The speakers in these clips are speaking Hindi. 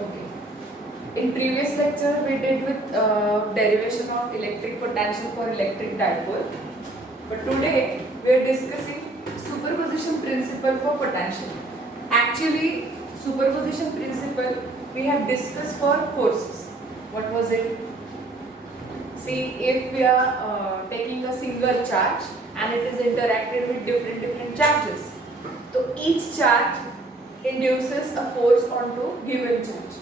Okay. In previous lecture, we did with derivation of electric potential for electric dipole. But today, we are discussing superposition principle for potential. Actually, superposition principle we have discussed for forces. What was it? See, if we are taking a single charge and it is interacted with different charges, so each charge induces a force onto given charge.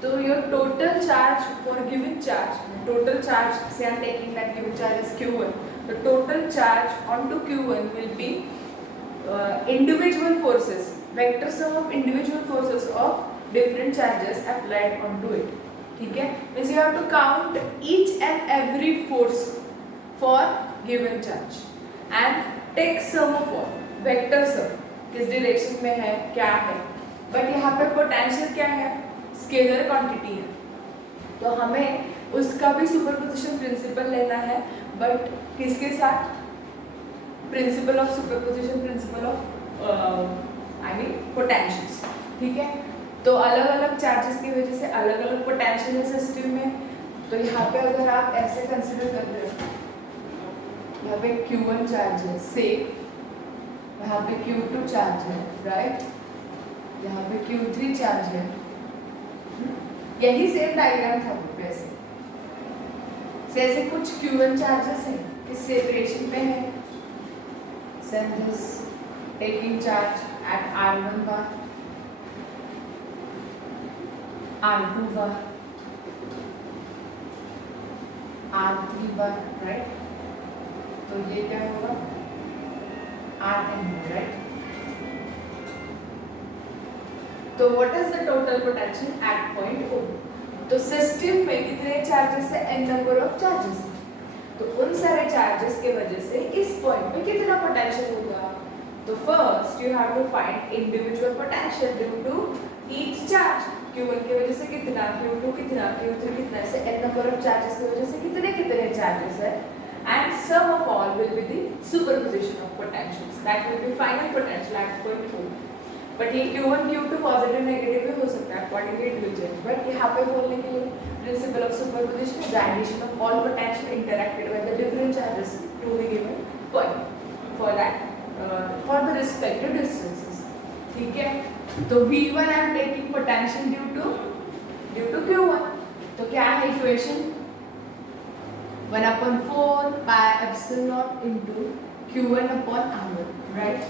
So your total charge for a given charge, total charge, say I am taking that given charge as Q1, the total charge onto Q1 will be individual forces, vector sum of individual forces of different charges applied onto it. ठीक है, means you have to count each and every force for given charge and take sum of what, vector sum, किस डायरेक्शन में है, क्या है. बट यहाँ पे पोटेंशियल क्या है, स्केलर क्वांटिटी है, तो हमें उसका भी सुपरपोजिशन प्रिंसिपल लेना है. बट किसके साथ, principal of superposition, principle of I mean potentials. ठीक है, तो अलग अलग चार्जेस की वजह से अलग अलग पोटेंशियल है सिस्टम में. तो यहाँ पे अगर आप ऐसे कंसिडर कर रहे हो, यहाँ पे Q1 चार्ज है, से यहाँ पे Q2 चार्ज है, राइट, यहाँ पे Q3 चार्ज है. यही सेम डायग्राम था वैसे ऐसे कुछ Q1 चार्जेस हैं किस सेपरेशन पे है. Send this taking charge at R1 bar, R2 bar, R3 bar, right? तो ये क्या होगा, Rn, right? तो what is the total potential at point O? तो सिस्टम में कितने चार्जेस है, n नंबर ऑफ चार्जेस. तो उन सारे चार्जेस के वजह से इस पॉइंट पे कितना पोटेंशियल होगा. तो first you have to find individual potential due to each charge. Q1 की वजह से कितना, Q2 कितना, Q3 कितना, ऐसे n नंबर ऑफ चार्जेस की वजह से कितने कितने चार्जेस है. And sum of all will be the superposition of potentials. That will be final potential at point O. But ये Q1 Q2 पॉजिटिव नेगेटिव भी हो सकता है, accordingly it will change. But यहाँ पे बोलने के लिए principle of superposition is addition of all potential interacted with the different charges to the given point for that for the respective distances. ठीक है, तो V1 I am taking potential due to Q1. तो क्या है equation, 1/4 pi epsilon into Q1 upon R1, right.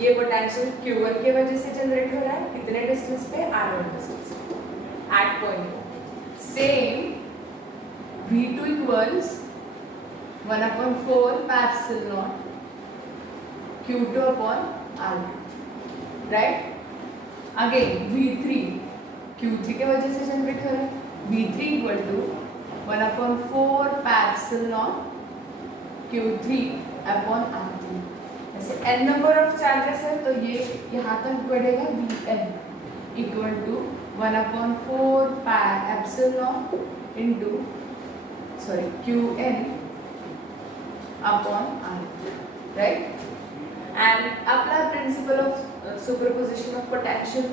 ये पोटेंशियल Q1 के वजह से जनरेट हो रहा है, कितने डिस्टेंस पे, R1 distance at point. Same V2 equals 1/4 pi epsilon Q2 upon R2, right. Again V3 Q3 के वजह से जनरेट हो रहा है, V3 equal to 1/4 pi epsilon Q3 upon R3. ऐसे n नंबर ऑफ चार्जेस है, तो ये यहाँ तक बढ़ेगा Vn equal to 1/4 pi epsilon into Qn upon R, right. And apply principle of superposition of potential.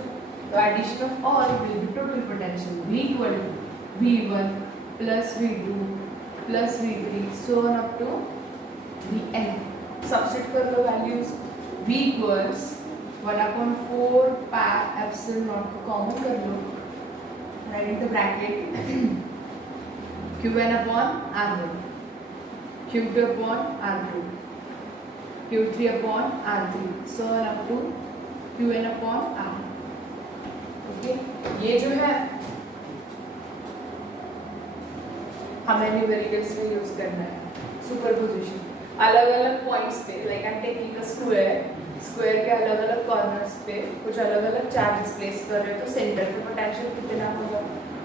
तो addition of all will be total potential. V equal to V1 plus V2 plus V3 so on up to Vn. Substitute कर लो values. V equals 1/4 pi epsilon को कॉमन कर लो, right in the bracket, Qn upon R1, Q2 upon R2, Q3 upon R3 so on up to Qn upon R. Okay, ये जो है हमें न्यूमेरिकल्स में यूज करना है. सुपरपोजिशन अलग अलग पॉइंट्स पे, like I am taking a square के अलग अलग कॉर्नर्स पे कुछ अलग अलग चार्जेस प्लेस कर रहे हो, तो सेंटर पे पोटेंशियल कितना होगा.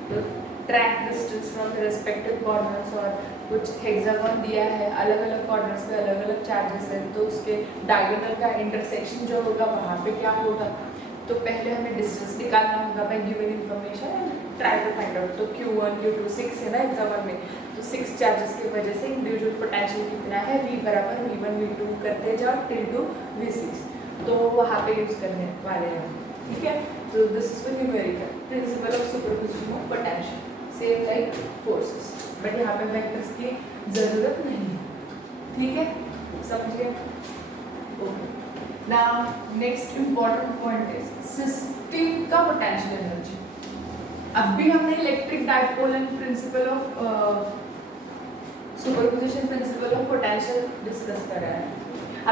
तो track distance from the respective corners, और कुछ हेक्सागन दिया है, अलग अलग कॉर्नर्स पे अलग अलग चार्जेस हैं, तो उसके डायगोनल का इंटरसेक्शन जो होगा वहाँ पे क्या होगा. तो पहले हमें डिस्टेंस निकालना होगा by given information and try to find out. तो Q1 Q2 6 है ना एग्जाम्पल में, तो 6 चार्जेस की वजह से इंडिविजुअल पोटेंशियल कितना है, V बराबर V1 V2 करते जाओ टिल टू V6. तो वहाँ पे यूज करने वाले हैं. ठीक है, तो this is numerical principle same like forces, but यहाँ पे वेक्टर्स की जरूरत नहीं है, ठीक है, समझ गए? Okay, now next important point is system का पोटेंशियल एनर्जी। अब भी हमने electric dipole and principle of superposition principle of potential discuss करा है।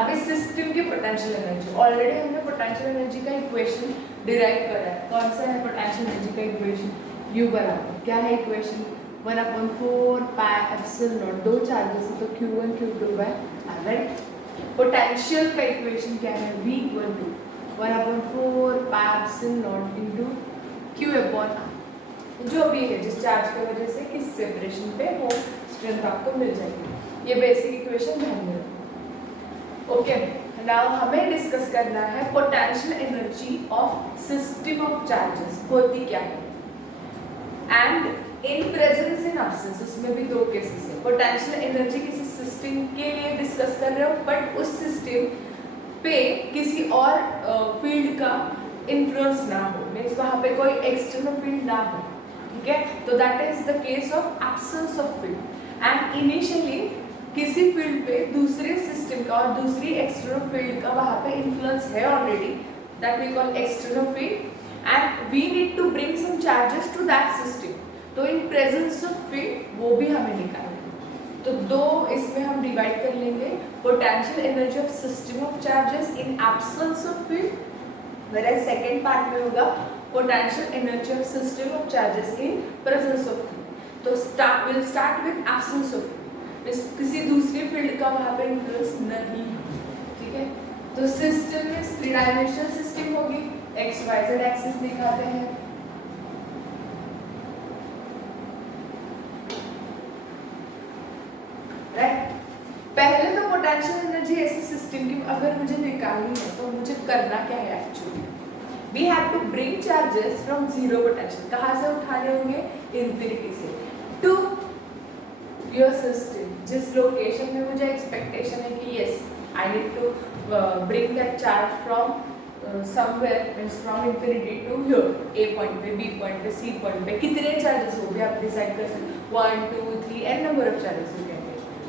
अब इस सिस्टम की पोटेंशियल एनर्जी, ऑलरेडी हमने पोटेंशियल एनर्जी का इक्वेशन डिराइव करा है। कौन सा है पोटेंशियल एनर्जी का इक्वेशन? U बराबर क्या है इक्वेशन? 1/4 पाई एप्सिलॉन नॉट, दो चार्जेस है तो Q1 Q2 by R, right? Potential का इक्वेशन क्या है? V equal to 1/4 pi epsilon not into Q upon R। जो भी है जिस चार्ज की वजह से किस सेपरेशन पे वो स्ट्रेंथ आपको मिल जाएगी। ये बेसिक इक्वेशन ध्यान में रखो। ओके, नाउ हमें डिस्कस करना है potential energy of system of charges होती क्या है, and in presence in absence. उसमें भी दो केसेस है। पोटेंशियल एनर्जी किसी सिस्टम के लिए डिस्कस कर रहे हो, बट उस सिस्टम पे किसी और फील्ड का इन्फ्लुएंस ना हो, मीन्स वहाँ पे कोई एक्सटर्नल फील्ड ना हो, ठीक है? तो that is the case of absence of field. And initially किसी फील्ड पे दूसरे सिस्टम का और दूसरी एक्सटर्नल फील्ड का वहाँ पे इन्फ्लुएंस है already, that we call external field, and we need to bring some charges to that system. तो इन प्रेजेंस ऑफ फील्ड वो भी हमें निकालना है। तो दो इसमें हम डिवाइड कर लेंगे, potential energy of system of charges in absence of field, whereas second part में होगा potential energy of system of charges in presence of field. तो will start with absence of field, किसी दूसरी फील्ड का वहाँ पे इन्फ्लुएंस नहीं, ठीक है? तो सिस्टम में थ्री डायमेंशनल सिस्टम होगी, एक्स वाई जेड एक्सिस दिखाते हैं, राइट? पहले तो पोटेंशियल एनर्जी ऐसे सिस्टम की अगर मुझे निकालनी है तो मुझे करना क्या है actually? We have to bring charges from zero potential, कहाँ से उठाने होंगे? इन्फिनिटी से, टू योर सिस्टम। जिस लोकेशन में मुझे एक्सपेक्टेशन है कि yes I need to bring that charge from somewhere, means from infinity to here, A point पे, बी पॉइंट पे, सी पॉइंट पे, कितने चार्जेस हो गए आप डिसाइड कर सकते हो, 1 2 3 एन नंबर ऑफ चार्जेस हो गए,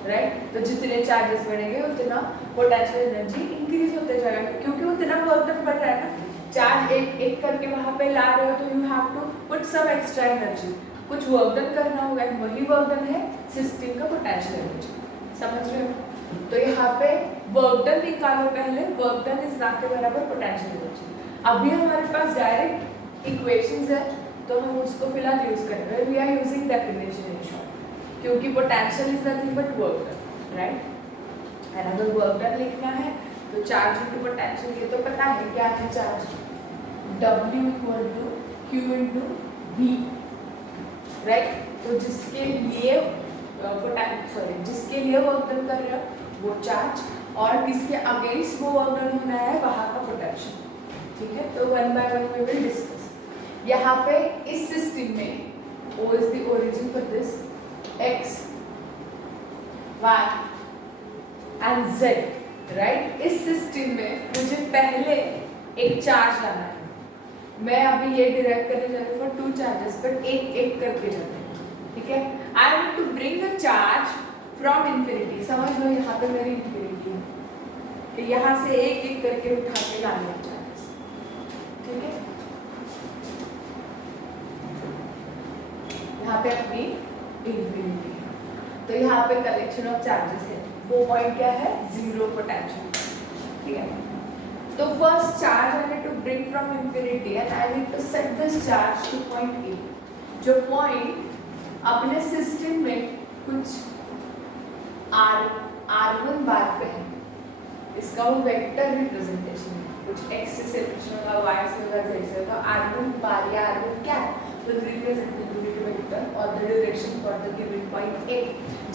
राइट? तो जितने चार्जेस बढ़ेंगे उतना पोटेंशियल एनर्जी इंक्रीज होते जाएगा, क्योंकि उतना वर्क डन बढ़ रहा है ना। चार्ज एक एक करके वहाँ पे ला रहे हो तो you have to put some extra energy, कुछ वर्क डन करना होगा, वही वर्क डन है सिस्टम का पोटेंशियल एनर्जी, समझ रहे हो? तो यहाँ पे वर्क डन निकालो पहले, वर्क डन इज नॉट के बराबर पोटेंशियल एनर्जी। अभी हमारे पास डायरेक्ट इक्वेशंस है तो हम उसको फिलहाल यूज करेंगे, we are using definition in short, क्योंकि potential is nothing but work done, right? And अगर वर्क डन लिखना है तो चार्ज इनटू पोटेंशियल, ये तो पता है क्या है charge, W equal to Q into V, right? तो जिसके लिए जिसके लिए वर्क डन कर रहे हो वो चार्ज, और किसके अगेंस्ट वो वर्क डन होना है वहाँ का पोटेंशियल, ठीक है? तो one by one we will discuss. यहाँ पे इस सिस्टम में O is the origin for this, X, Y and Z, right? इस सिस्टम में मुझे पहले एक चार्ज लाना है। मैं अभी ये डिराइव करने जा रही हूँ फॉर टू चार्जेस, बट एक एक करके जाते हैं, ठीक है? I want to bring a charge from infinity, समझ लो यहाँ पे मेरी इन्फिनिटी है, तो यहाँ से एक एक करके उठा के लाने हैं चार्जेस, ठीक है? यहाँ पे अपनी इन्फिनिटी है, तो यहाँ पे कलेक्शन ऑफ चार्जेस है, वो पॉइंट क्या है? जीरो पोटेंशियल, ठीक है? तो first charge I need to bring from infinity and I need to set this charge to point A, जो पॉइंट अपने सिस्टम में कुछ r1 बार पे है, इसका वो वेक्टर रिप्रेजेंटेशन है, कुछ x से सेपरेशन होगा, y से होगा, z से होगा, r1 बार या r1 क्या है? तो रिप्रेजेंट द यूनिट वेक्टर और the direction for the given point A,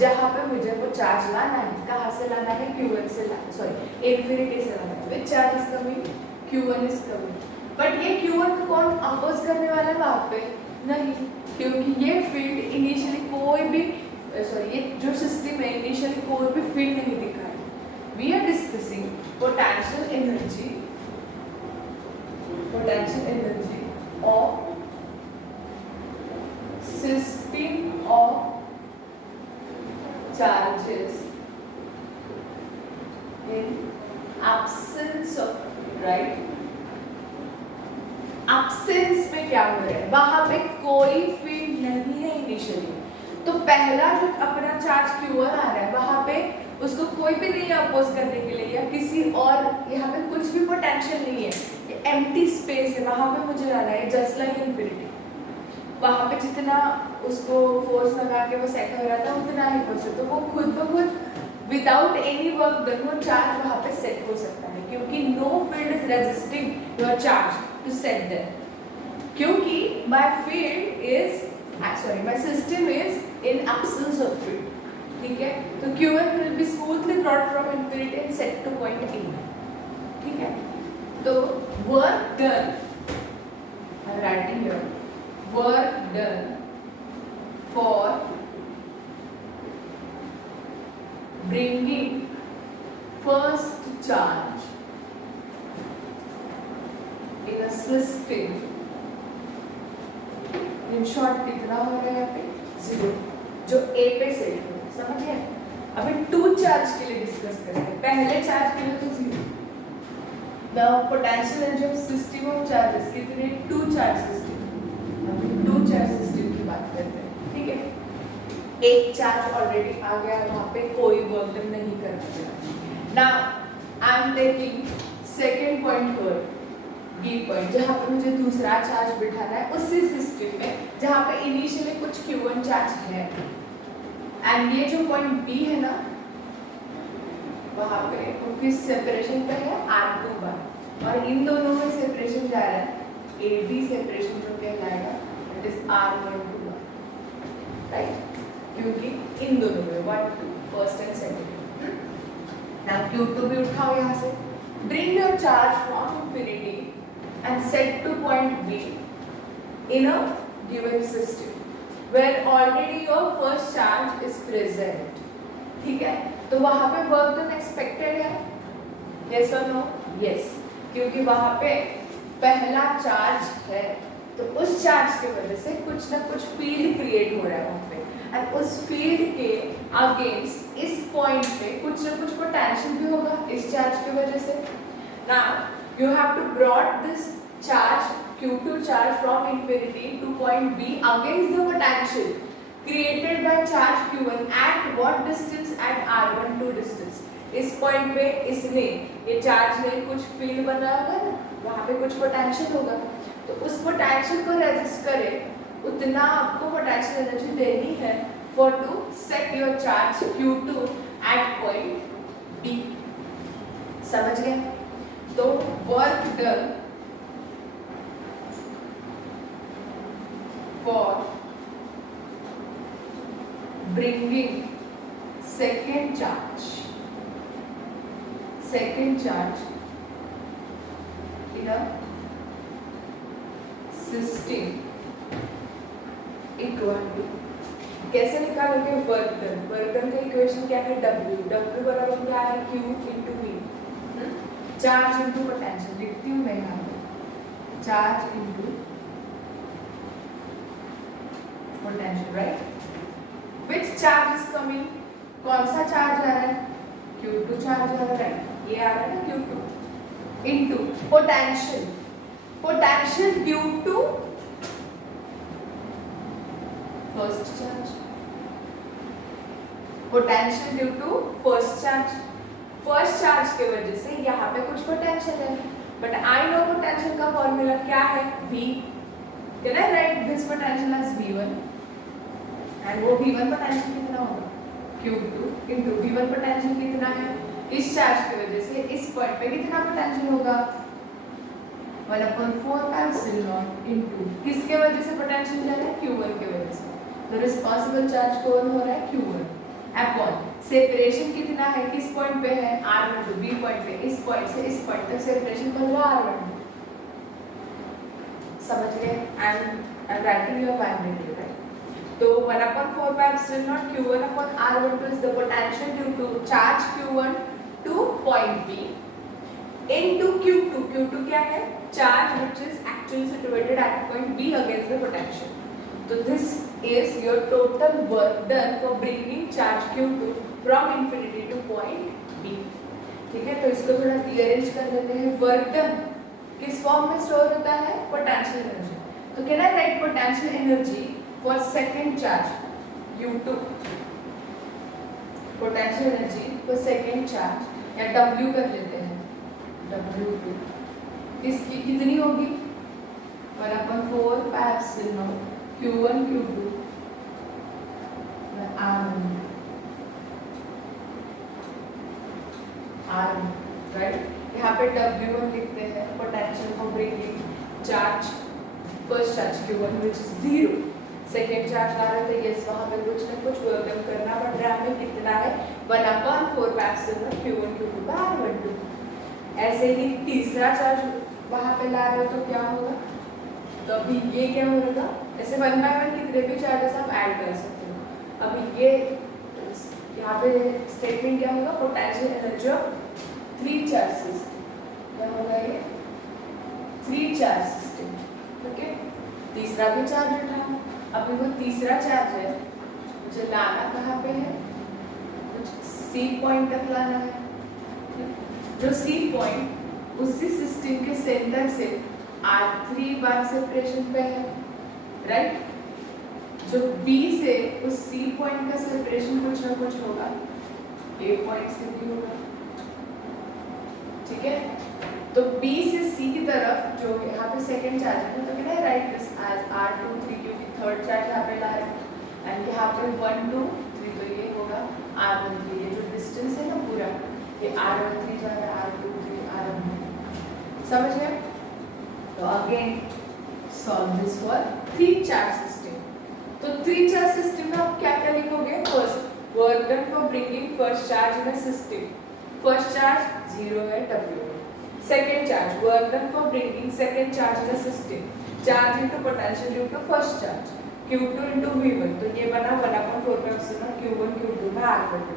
जहाँ पे मुझे वो चार्ज लाना है। कहाँ से लाना है? Q1 से लाना, सॉरी इन्फिनिटी से लाना है। विच charge is coming? Q1 is coming, but ये Q1 को कौन अपोज करने वाला है वहाँ पे? नहीं, क्योंकि ये फील्ड इनिशियली कोई भी ये जो सिस्टम है इनिशियली कोई भी फील्ड नहीं दिखा है। We are discussing potential energy of system of charges in absence of, right? absence में क्या हो रहा है, वहां पे कोई फील्ड नहीं है इनिशियली, तो पहला जो अपना चार्ज Q1 आ रहा है वहां पे उसको कोई भी नहीं है अपोज करने के लिए, या किसी और यहाँ पे कुछ भी पोटेंशियल नहीं है, एम्प्टी स्पेस है, वहां पे मुझे जाना है जस्ट लाइक इन्फिनिटी। वहां पे जितना उसको फोर्स लगा के वो सेट हो रहा था उतना ही फोर्स है, तो वो खुद ब खुद विदाउट एनी वर्क डन वो चार्ज वहां पे सेट हो सकता है, क्योंकि no field is resisting your charge to set there, क्योंकि my field is my system is in absence of field, ठीक है? तो Q1 will be smoothly brought from infinity and set to point A, ठीक है? तो work done, I'm writing here, work done for bringing first charge in a system, in short कितना हो रहा है यहाँ पे 0, जो A पे सेट हो, समझ गए? अभी 2 चार्ज के लिए डिस्कस करते हैं, पहले चार्ज के लिए तो 0। The potential energy of system of charges कितने, 2 चार्ज सिस्टम, अभी 2 चार्ज सिस्टम की बात करते हैं, ठीक है? एक चार्ज ऑलरेडी आ गया, वहां पे कोई वर्क डन नहीं करना पड़ा। Now I am taking second point here, B point, जहाँ पे मुझे दूसरा चार्ज बिठाना है उसी सिस्टम में जहाँ पे इनिशियली कुछ Q1 चार्ज है, एंड ये जो पॉइंट बी है ना वहाँ पे वो किस सेपरेशन पे है, R2 बार, और इन दोनों में सेपरेशन जा रहा है AB सेपरेशन जो कहलाएगा, it is R12 bar, right? क्योंकि इन दोनों में 1 2 first and second. Now Q2 भी उठाओ यहाँ से, bring your charge from infinity and set to point B in a given system where already your first charge is present, ठीक है? तो वहां पे वर्क डन एक्सपेक्टेड है, yes or no? yes, क्योंकि वहां पे पहला चार्ज है, तो उस चार्ज की वजह से कुछ ना कुछ फील्ड क्रिएट हो रहा है वहां पे, एंड उस फील्ड के अगेंस्ट इस पॉइंट पे कुछ ना कुछ पोटेंशियल भी होगा इस चार्ज की वजह से। Now you have to brought this charge Q2 charge from infinity to point B against the potential created by charge Q1 at what distance, at R12 distance। इस पॉइंट पे इसने ये चार्ज ने कुछ फील्ड बनाया होगा ना, वहाँ पे कुछ पोटेंशियल होगा, तो उस पोटेंशियल को रेजिस्ट करे उतना आपको पोटेंशियल एनर्जी देनी है for to set your charge Q2 at point B, समझ गए? तो work done for bringing second charge in a system equal to, कैसे निकालोगे वर्क डन? वर्क डन का इक्वेशन क्या है, W बराबर क्या है, Q into V, charge into potential, लिखती हूँ मैं यहाँ पे, charge into potential, right? Which charge is coming, कौन सा चार्ज आ रहा है, Q2 चार्ज आ रहा है, राइट? ये आ रहा है ना Q2 into potential due to first charge, potential due to first charge. First charge के वजह से यहाँ पे कुछ पोटेंशियल है, बट आई नो पोटेंशियल का फॉर्मूला क्या है, V, can I write this potential as V1, and वो V1 पोटेंशियल कितना होगा, Q2 इंटू V1 पोटेंशियल कितना है, इस चार्ज की वजह से इस पॉइंट पे कितना पोटेंशियल होगा, 1/4 इंटू किसके वजह से पोटेंशियल जा रहा है, Q1 के वजह से, तो रिस्पांसिबल चार्ज कौन हो रहा है, Q1 अपॉन सेपरेशन कितना है, किस पॉइंट पे है, R12 B पॉइंट पे, इस पॉइंट से इस पॉइंट तक सेपरेशन कर रहा है R12, समझ गए? I am writing your magnetic, right? तो 1/4 Q1 upon R12 is the potential due to charge Q1 to point B into Q2 क्या है, charge which is actually situated at point B against the potential, तो this is your total work done for bringing charge Q2 from infinity to point B। ठीक है, तो इसको थोड़ा रीअरेंज कर लेते हैं। वर्क डन किस फॉर्म में स्टोर होता है? Potential energy. तो can I write potential energy for second charge U2, potential energy for second charge, या W कर लेते हैं, W2। इसकी कितनी होगी? 1/4 pi epsilon Q1 Q2 R1, right. यहाँ पे W1 लिखते हैं, potential for bringing charge, first charge Q1 which is 0, second charge आ रहा है तो यस वहाँ पे कुछ ना कुछ वर्क करना पड़ रहा है। हमें कितना है? 1/4 pi epsilon Q1 Q2 R12। ऐसे ही तीसरा चार्ज वहाँ पे ला रहे हो तो क्या होगा? तो अभी ये क्या होगा? ऐसे 1 by 1 कितने भी चार्जेस आप ऐड कर सकते हो। अभी ये यहाँ पे स्टेटमेंट क्या होगा? Potential energy of 3 charge system, क्या होगा ये? 3 चार्ज सिस्टम। ओके, तीसरा भी चार्ज उठाओ। अभी वो तीसरा चार्ज है, मुझे लाना कहाँ पे है? कुछ C पॉइंट तक लाना है। जो C पॉइंट उसी सिस्टम के सेंटर से R3 बार सेपरेशन पे है, राइट। जो B से उस C पॉइंट का सेपरेशन कुछ ना कुछ होगा, A पॉइंट से भी होगा, ठीक है। तो B से C की तरफ जो यहाँ पे सेकेंड चार्ज है, तो can I write this as R23 क्योंकि थर्ड चार्ज यहाँ पे ला रहे हैं, एंड यहाँ पे 1 2 3 तो ये होगा R13। ये जो डिस्टेंस है ना पूरा, ये R13 जा रहा है, R23 R13, समझ गए? तो again solve this for 3 charge system. तो 3 चार्ज सिस्टम में आप क्या क्या लिखोगे? First, work done for bringing first charge in a system, first charge 0 है W1। Second charge, work done for bringing second charge in a system, charge into potential due to first charge Q2 into V1, तो ये बना 1/4 पाई एप्सिलॉन Q1 Q2 में R12।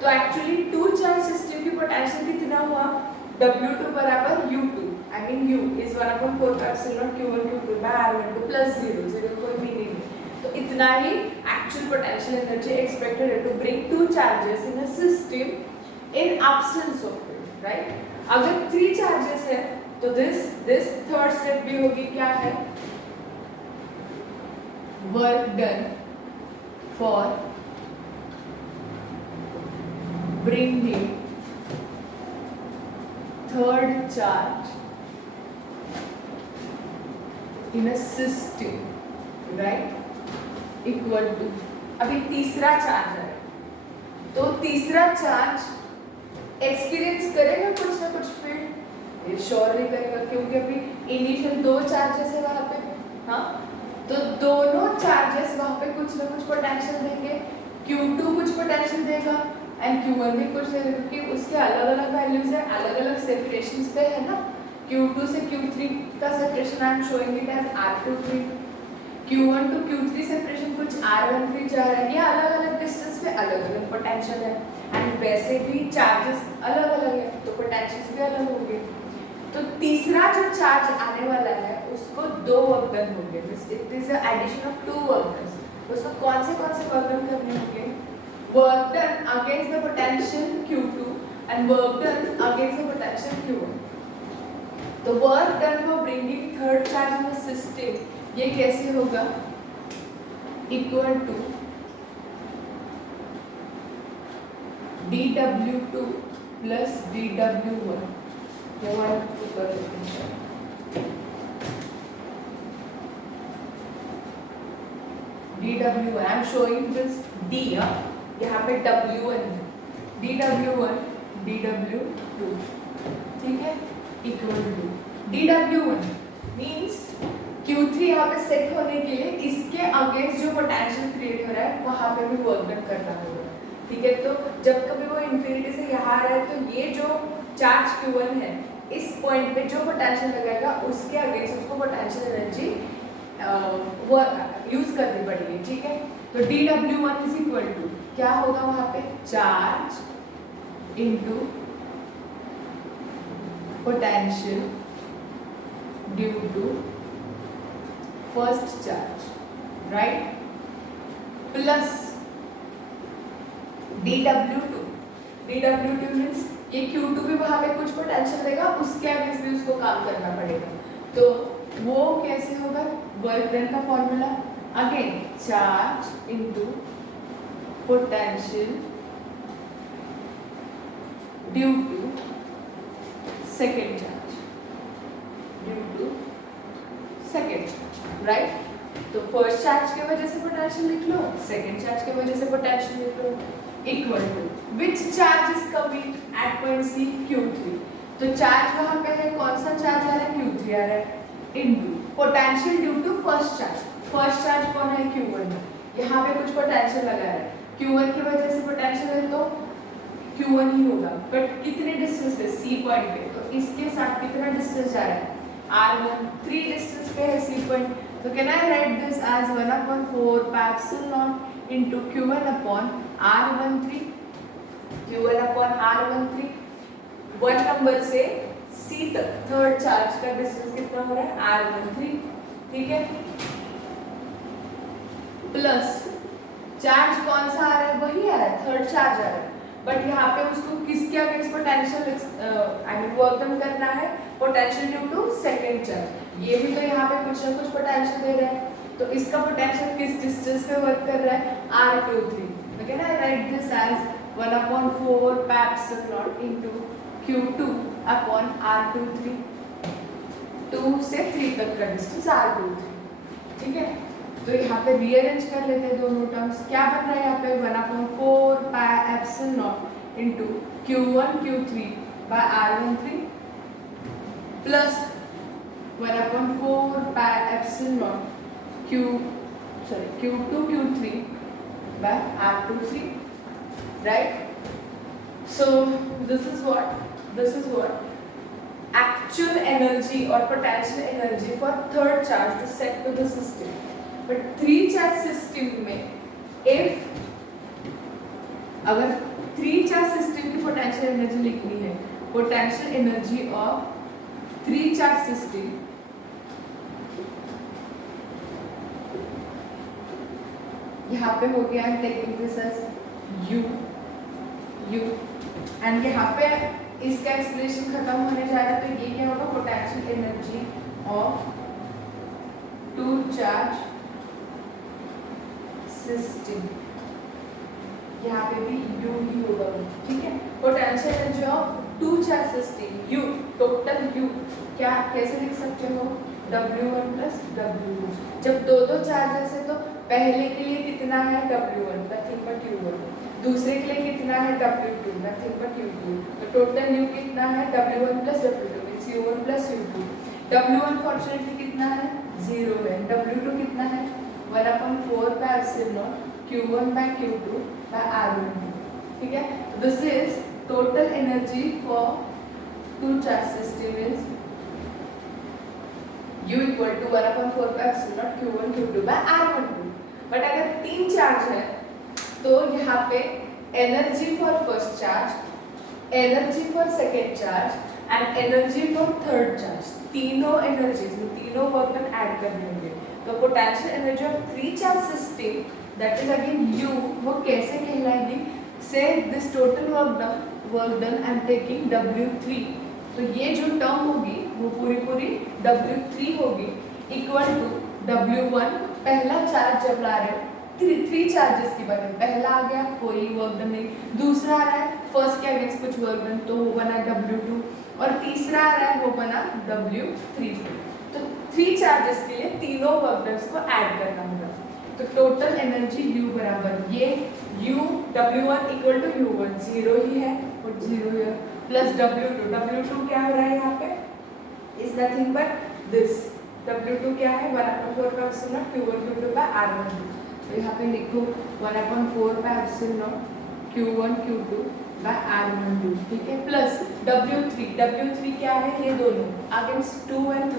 तो एक्चुअली 2 चार्ज सिस्टम की पोटेंशियल कितना हुआ? W2 बराबर U2, I mean U is 1/4 pi epsilon Q1 Q2 by R12 plus 0, 0 कोई मीनिंग नहीं। तो इतना ही एक्चुअल पोटेंशियल एनर्जी एक्सपेक्टेड है to bring 2 charges in a system in absence of field, right. अगर 3 चार्जेस है तो दिस थर्ड स्टेप भी होगी, क्या है? Work done for bringing third charge in a system, right, equal to, अभी तीसरा चार्ज है तो तीसरा चार्ज एक्सपीरियंस करेगा कुछ ना कुछ फील्ड, ये श्योरली करेगा क्योंकि अभी इनिशियल 2 चार्जेस है वहाँ पे, हाँ। तो दोनों चार्जेस वहाँ पे कुछ ना कुछ पोटेंशियल देंगे, Q2 कुछ पोटेंशियल देगा एंड Q1 भी कुछ देगा, क्योंकि उसके अलग अलग वैल्यूज है, अलग अलग सेपरेशंस पे है ना। Q2 से Q3 का separation I am showing it as R23, Q1 to Q3 separation कुछ R13 जा रहा है, ये अलग अलग डिस्टेंस पे अलग अलग पोटेंशियल है, एंड वैसे भी चार्जेस अलग अलग है तो पोटेंशियल्स भी अलग होंगे। तो तीसरा जो चार्ज आने वाला है उसको 2 वर्क डन होंगे, it is a addition of 2 work done. उसको कौन से वर्क डन करने होंगे? Work done against the potential Q2 and work done against the potential Q1। तो work done for bringing third charge in the system, ये कैसे होगा? Equal to dW2 plus dW1, dW1, I am showing this D, यहाँ पे W1 है, dW1 dW2, ठीक है, equal to dW1 means Q3 यहाँ पे सेट होने के लिए इसके अगेंस्ट जो पोटेंशियल क्रिएट हो रहा है वहाँ पे भी वर्क डन करना होगा, ठीक है। तो जब कभी वो इन्फिनिटी से यहाँ आ रहा है तो ये जो चार्ज Q1 है इस पॉइंट पे जो पोटेंशियल लगाएगा उसके अगेंस्ट उसको पोटेंशियल एनर्जी यूज करनी पड़ेगी, ठीक है। तो dW1 इज इक्वल टू क्या होगा वहाँ पे? Charge into potential due to first charge right, plus dW2, dW2 means ये Q2 भी वहां पे कुछ पोटेंशियल देगा, उसके अगेंस्ट भी उसको काम करना पड़ेगा। तो वो कैसे होगा, वर्क डन का formula again charge into potential due to second charge, due to second charge, right. तो फर्स्ट चार्ज के वजह से पोटेंशियल लिख लो, सेकेंड चार्ज के वजह से पोटेंशियल लिख लो, equal to which charge is coming at point C Q3। तो चार्ज वहां पे है, कौन सा चार्ज आ रहा है, Q3 आ रहा है, into potential due to first charge. First charge कौन है, Q1। यहाँ पे कुछ पोटेंशियल लगा है, Q1 की वजह से पोटेंशियल है तो Q1 ही होगा, बट कितने डिस्टेंस पे, C पॉइंट पे, तो इसके साथ कितना डिस्टेंस जा रहा है, R1, 3 डिस्टेंस पे है C पॉइंट। तो can I write this as 1/4 pi epsilon into Q1 upon R13, Q1 upon R13। 1 number से C तक थर्ड चार्ज का डिस्टेंस कितना हो रहा है, R13, ठीक है। प्लस चार्ज कौन सा आ रहा है, वही आ रहा है, थर्ड चार्ज आ रहा है, बट यहाँ पे उसको किसके against potential I mean work done करना है, potential due to second charge. ये भी तो यहाँ पे कुछ ना कुछ पोटेंशियल दे रहा है, तो इसका पोटेंशियल किस डिस्टेंस पे वर्क कर रहा है, R23। तो can I write this as 1/4 pi epsilon into Q2 upon R23। 2 से 3 तक का डिस्टेंस R23, ठीक है। तो यहाँ पे रीअरेंज कर लेते हैं दोनों टर्म्स, क्या बन रहा है यहाँ पे 1/4 pi epsilon into Q1 Q3 by R13 plus 1/4 pi epsilon Q2 Q3 by R23, right? So this is what actual energy or potential energy for third charge to set to the system. But 3 charge system में अगर 3 चार्ज सिस्टम की पोटेंशियल एनर्जी लिखनी है, potential energy of 3 charge system यहाँ पे हो गया, taking this as U and यहाँ पे इसका एक्सप्लेनेशन खत्म होने जा रहा है। तो ये क्या होगा, potential energy of 2 charge system, यहाँ पे भी U ही होगा, ठीक है। Potential energy of 2 charge system U, total U क्या कैसे लिख सकते हो, W1 प्लस W2। जब दो चार्जेस है तो पहले के लिए कितना है W1 नथिंग बट U1, दूसरे के लिए कितना है W2 नथिंग बट U2। तो टोटल U कितना है W1 plus W2 means U1 plus U2। W1 fortunately कितना है, 0 है। W2 कितना है, 1/4 pi epsilon Q1 by Q2 by R12, ठीक है। This is total energy for 2 charge system is U equal to 1/4 pi epsilon Q1 Q2 by R12। But अगर 3 चार्ज है तो यहाँ पे energy for first charge, energy for second charge and energy for third charge, तीनों एनर्जीज में तीनों वर्क डन ऐड करने होंगे। तो potential energy of 3 charge system that is again U, वो कैसे कहलाएगी, से this total work done I am taking W3। तो ये जो टर्म होगी वो पूरी W3 होगी इक्वल टू W1, पहला चार्ज जब ला रहे हो 3 चार्जेस की बात है, पहला आ गया कोई वर्क डन नहीं, दूसरा आ रहा है फर्स्ट के अगेंस्ट कुछ वर्क डन तो वो बना W2, और तीसरा आ रहा है वो बना W3। तो 3 चार्जेस के लिए तीनों वर्क डन्स को ऐड करना होगा। तो टोटल एनर्जी U बराबर ये U W1 equal to U1 0 ही है और 0 है, प्लस W2 क्या हो रहा है यहाँ पे, is nothing but this W2 क्या है 1/4 pi epsilon Q1 Q2 by R12। तो यहाँ पे लिखो 1/4 pi epsilon Q1 Q2 by R12, ठीक है, प्लस W3 क्या है, ये दोनों अगेंस्ट 2 and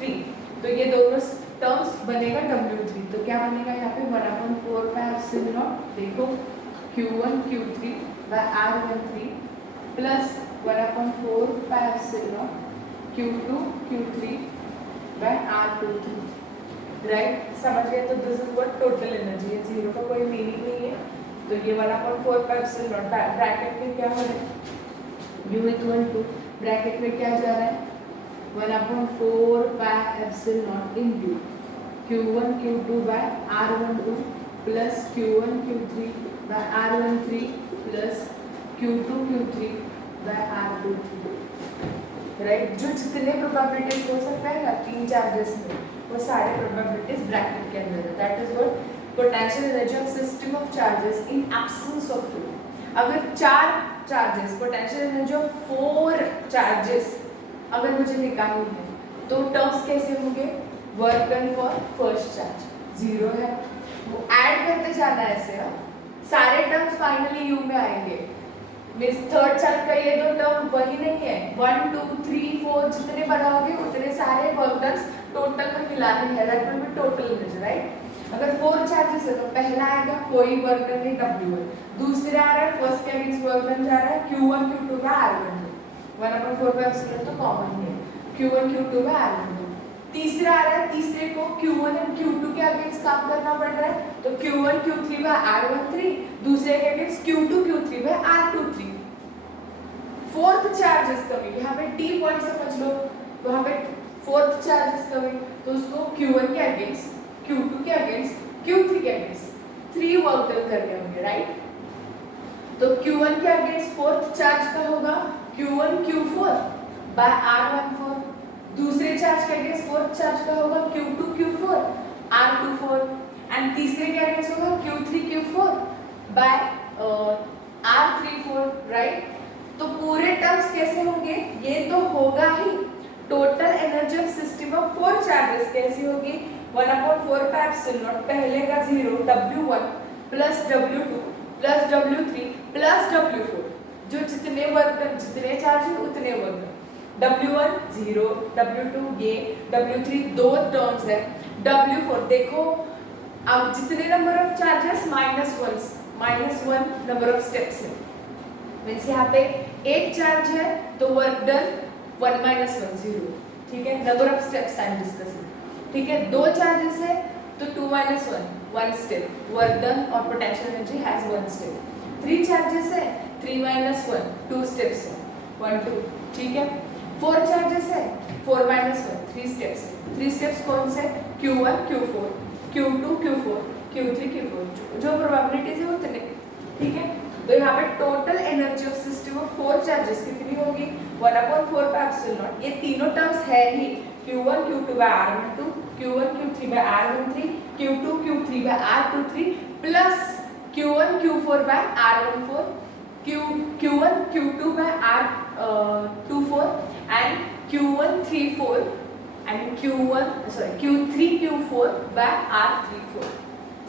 3, तो ये दोनों टर्म्स बनेगा W3। तो क्या बनेगा यहाँ पे 1/4 pi epsilon देखो Q1 Q3 by R13 plus 1/4 pi epsilon Q2 Q3 by R23। Right, समझ गए? तो this is what total energy है, जीरो का कोई मीनिंग नहीं है। तो ये 1/4 पाई एप्सिलॉन नॉट, ब्रैकेट में क्या हो रहा है, u इक्वल टू ब्रैकेट में क्या जा रहा है, 1/4 pi epsilon not into q1 q2 by r12 plus q1 q3 by r13 plus q2 q3 by r23, right. जो जितने प्रोबेबिलिटीज हो सकता है ना तीन चार्जेस में, वो सारे प्रोबेबिलिटीज ब्रैकेट के अंदर है। That is what potential energy of system of charges in absence of fluid. अगर चार charges, potential energy of 4 charges अगर मुझे निकालनी है तो टर्म्स कैसे होंगे, work done for first charge 0 है, वो ऐड करते जाना है ऐसे, सारे टर्म्स फाइनली यू में आएंगे। मीन्स थर्ड चार्ज का ये दो टर्म वही नहीं है, 1 2 3 4 जितने बनाओगे उतने सारे वर्क डन टोटल में मिलाने हैं, that will be total energy, right. अगर 4 चार्जेस है तो पहला आएगा कोई वर्क डन नहीं W1, दूसरा आ रहा है फर्स्ट के अगेंस्ट वर्क डन जा रहा है Q1 Q2 का R12, 1/4 पाई एप्सिलॉन तो कॉमन ही है, Q1 Q2 का R12। तीसरा आ रहा है, तीसरे को Q1 और Q2 के अगेंस्ट काम करना पड़ रहा है, तो Q1 Q3 बाय R13, दूसरे के against Q2 Q3 by R23। Fourth charge is coming, यहाँ पे T पॉइंट समझ लो, तो यहाँ पे फोर्थ चार्ज इज कमिंग, तो उसको Q1 के अगेंस्ट, Q2 के अगेंस्ट, Q3 के अगेंस्ट 3 वर्क डन करने होंगे, राइट। तो Q1 के अगेंस्ट फोर्थ चार्ज का होगा Q1 Q4 बाय R14, दूसरे चार्ज के अगेंस्ट फोर्थ चार्ज का होगा Q2 Q4 R24, एंड तीसरे के अगेंस्ट होगा Q3 Q4 by R34, right. तो पूरे टर्म्स कैसे होंगे, ये तो होगा ही। Total energy of system of 4 charges कैसी होगी, 1/4 पाई एप्सिलॉन नॉट, पहले का 0 W1 plus W2 plus W3 plus W4, जो जितने वर्क डन, जितने चार्ज है उतने वर्क डन, W1 0, W2 ये, W3 दो टर्म्स है, W4 देखो अब जितने number of charges -1 number of steps है, मीन्स यहाँ पे एक चार्ज है तो वर्क डन 1 - 1 0, ठीक है, number of steps I am discussing, ठीक है। दो चार्जेस है तो 2 - 1 1 स्टेप, वर्क डन और potential energy has 1 step. 3 charges है 3 - 1 2 स्टेप्स है 1 2, ठीक है। 4 चार्जेस है 4 - 1 3 स्टेप्स है, 3 स्टेप्स कौन से, Q1 Q4 Q2 Q4 Q3 Q4, जो प्रोबेबिलिटीज है उतने, ठीक है। तो यहाँ पे total energy of system of 4 charges कितनी होगी, 1/4 पाई एप्सिलॉन नॉट, ये तीनों टर्म्स है ही, Q1 Q2 by R12, Q1 Q3 by R13, Q2 Q3 by R23 plus Q1 Q4 by R14, Q1 Q2 by R24 and Q1 3 4 and Q3 Q4 by R34,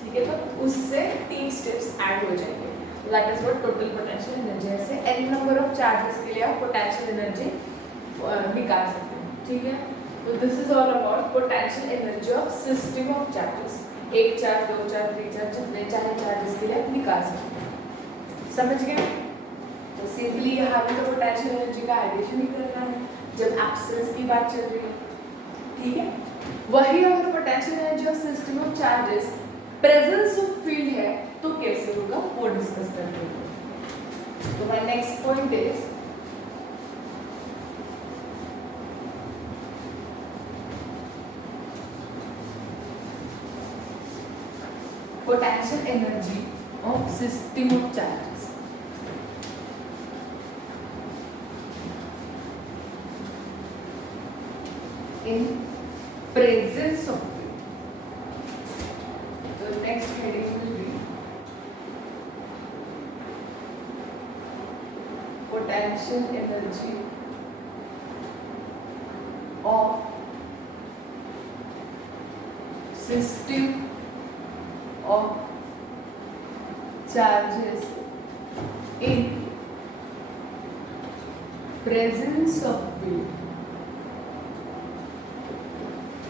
ठीक है। तो उससे 3 स्टेप्स ऐड हो जाएंगे, that is what total potential energy. ऐसे n नंबर ऑफ चार्जेस के लिए आप पोटेंशियल एनर्जी निकाल सकते हैं, ठीक है। तो this is all about potential energy of system of charges, 1 charge 2 charge 3 charge जितने चाहे चार्जेस के लिए आप निकाल सकते हैं, समझ गए। तो सिंपली यहाँ पे तो पोटेंशियल एनर्जी का एडिशन ही करना है जब एब्सेंस की बात चल रही है, ठीक है। वही अगर potential energy of system of charges presence of field है तो कैसे होगा वो डिस्कस करते हैं। तो my next point is potential energy of system of charges. In presence of next heading will be potential energy of system of charges in presence of field.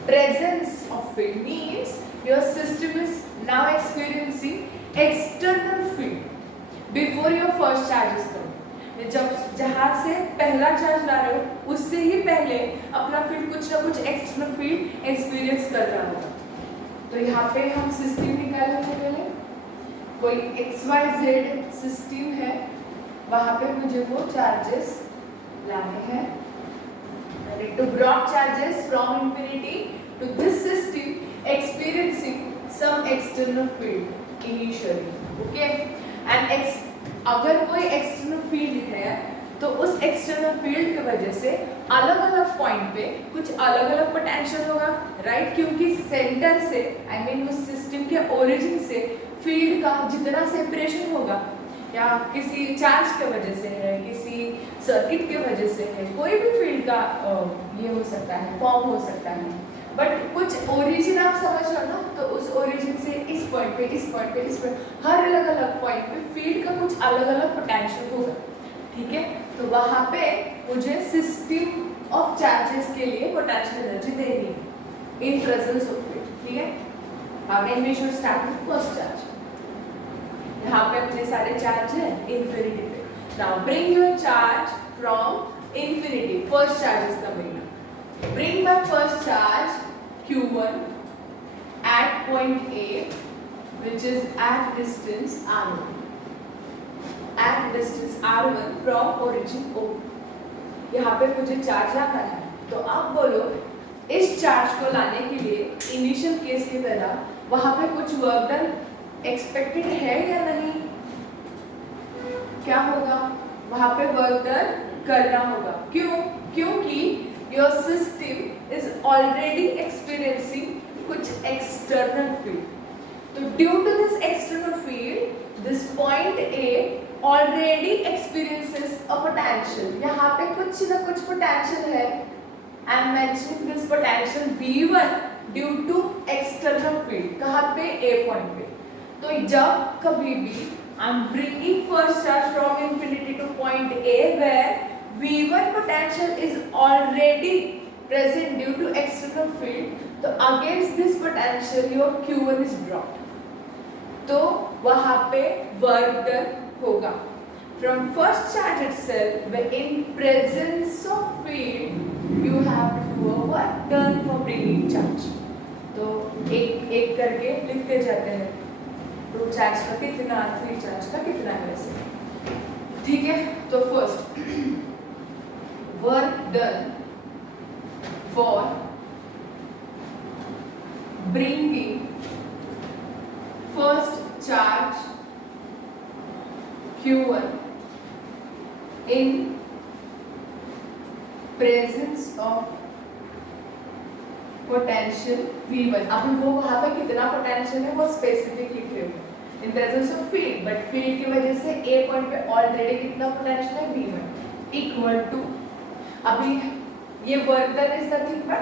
Presence of field means your system is now experiencing external field before your first charge is come. जब जहाँ से पहला चार्ज ला रहे हो उससे ही पहले अपना फील्ड कुछ ना कुछ एक्सटर्नल फील्ड एक्सपीरियंस कर रहा होगा, तो यहाँ पे हम सिस्टम निकालेंगे पहले। कोई XYZ सिस्टम है, वहाँ पे मुझे वो चार्जेस लाने हैं। I need to brought charges from infinity to this system experiencing some external field initially, okay? And अगर कोई external field है तो उस एक्सटर्नल फील्ड की वजह से अलग अलग पॉइंट पे कुछ अलग अलग पोटेंशियल होगा, राइट? क्योंकि सेंटर से उस सिस्टम के ओरिजिन से फील्ड का जितना सेपरेशन होगा, या किसी चार्ज के वजह से है, किसी सर्किट के वजह से है, कोई भी फील्ड का ये हो सकता है, फॉर्म हो सकता है। बट कुछ ओरिजिन आप समझ लो ना, तो उस ओरिजिन से इस पॉइंट पे, इस पॉइंट पे, इस पॉइंट, हर अलग अलग पॉइंट पे फील्ड का कुछ अलग अलग पोटेंशियल होगा, ठीक है? तो वहाँ पे मुझे सिस्टम ऑफ चार्जेस के लिए पोटेंशियल एनर्जी देनी है इन प्रेजेंस ऑफ फील्ड, ठीक है? Again we should start with first charge. यहाँ पे अपने सारे चार्ज है इन्फिनिटी पे। Now bring your charge from infinity, first charge is coming. Bring my first charge Q1 at point A, which is at distance R1. At distance R1 from origin O. यहाँ पे मुझे चार्ज लाना है, तो आप बोलो इस चार्ज को लाने के लिए इनिशियल केस की तरह वहाँ पे कुछ वर्क डन एक्सपेक्टेड है या नहीं? क्या होगा? वहाँ पे वर्क डन करना होगा। क्यों? क्योंकि your system is already experiencing कुछ एक्सटर्नल फील्ड। तो due to this external field, this point A already experiences a potential. यहाँ पे कुछ ना कुछ पोटेंशियल है। I am mentioning this potential V1 due to external field. कहाँ पे? ए पॉइंट पे। तो जब कभी भी I am bringing first charge from infinity to point A where V1 potential is already present due to external field, तो against this potential your Q1 is brought, तो वहाँ पे work done होगा from first charge itself। in presence of field you have to do a work done for bringing charge। तो एक एक करके लिखते जाते हैं, टू चार्ज का कितना, थ्री चार्ज का कितना है वैसे, ठीक है? तो first work done for bringing first charge Q1 in presence of potential V1। अब वो वहाँ पे कितना पोटेंशियल है वो स्पेसिफिक लिखे हुए इन presence of field, but field की वजह से ए पॉइंट पे ऑलरेडी कितना पोटेंशियल है V1 इक्वल टू, अभी ये work done is nothing but